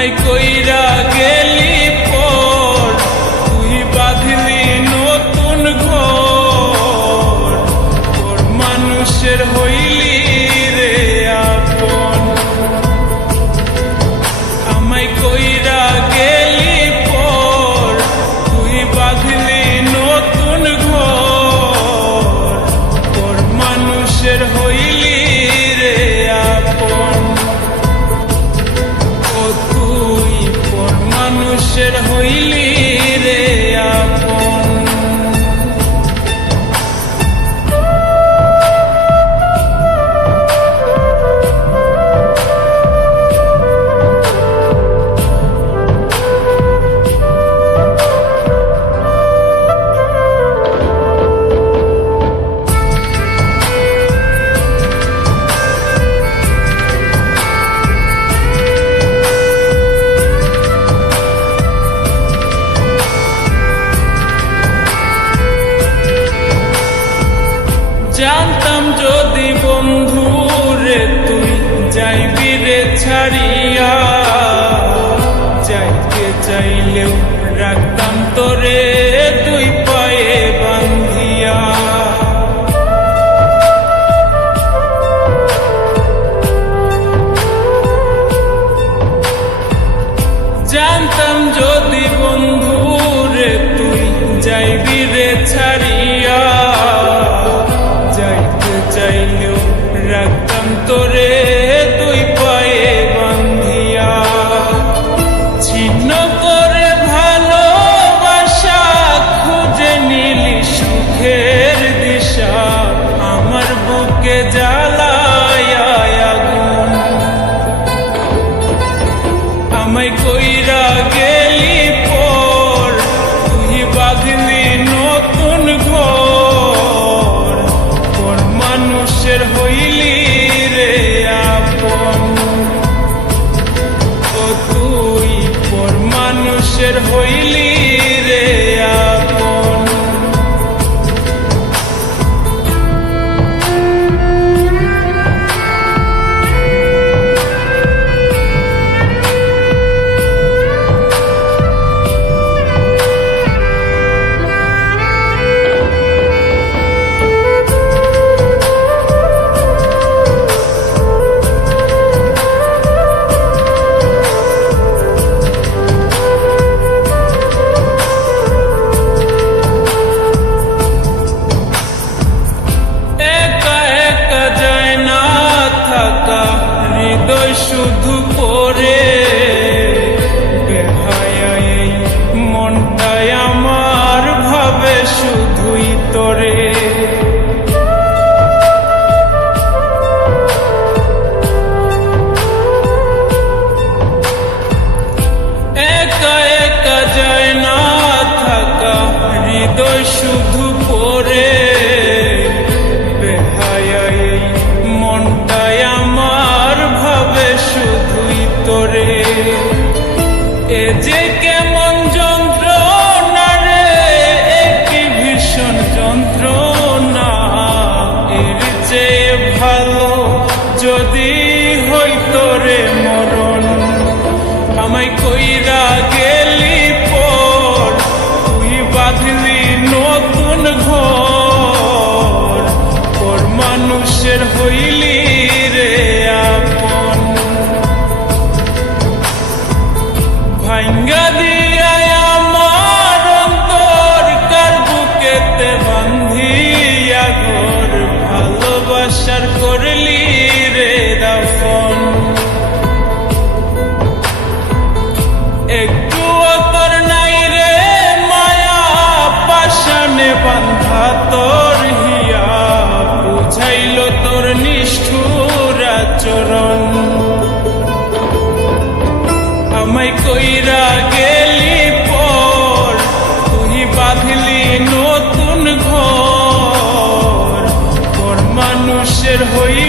আমায় কইরা গেলি পর তুই বাঁধলি নতুন ঘর, তোর মানুষের হইলি রে আপন। আমায় কইরা গেলি পর তুই বাঁধলি নতুন ঘর, তোর মানুষের হইলি রে আপন। ও তুই পর মানুষের হইলি রে আপন। জানতাম যদি বন্ধু রে তুই যাইবি রে ছাড়িয়া, যাইতে চাইলেও রাখতাম তোরে তুই পায়ে বান্ধিয়া। জানতাম যদি বন্ধু রে তুই যাইবি রে ছাড়িয়া, যাইতে চাইলেও রাখতাম তোরে তুই পায়ে বান্ধিয়া। ছিন্ন করে ভালোবাসা খুঁজে নিলি সুখের দিশা, আমার বুকে জ্বালায় আগুন। আমায় কইরা গেলি পর তুই বাঁধলি নতুন ঘর, তোর মানুষের হইলি রে আপন। ও তুই পর মানুষের হইলি রে আপন। শুধু পরে বেহায়াই মনটাই আমার ভাবে শুধুই তোরে। একা একা যায় না থাকা হৃদয় শুধু পরে বেহায়াই মনটাই আমার ভাবে শুধুই তোরে। এ যে কেমন যন্ত্রণা রে, একই ভীষণ যন্ত্রণা, এর চেয়ে ভালো যদি হইতো রে মরণ। আমায় কইরা গেলি পর তুই বাঁধলি নতুন ঘর, তোর মানুষের হইলি রে আপন। ভাঙ্গা দিয়া আমার অন্তর কার বুকেতে বান্ধিয়া ঘর, ভালোবাসার করলি রে দাফন। একটু তোর নাই রে মায়া পাশানে বান্ধা তোর হিয়া, বুঝাইল তোর নিষ্ঠুর আচরণ। আমায় কইরা গেলি পর তুই বাঁধলি নতুন ঘর, তোর মানুষের হই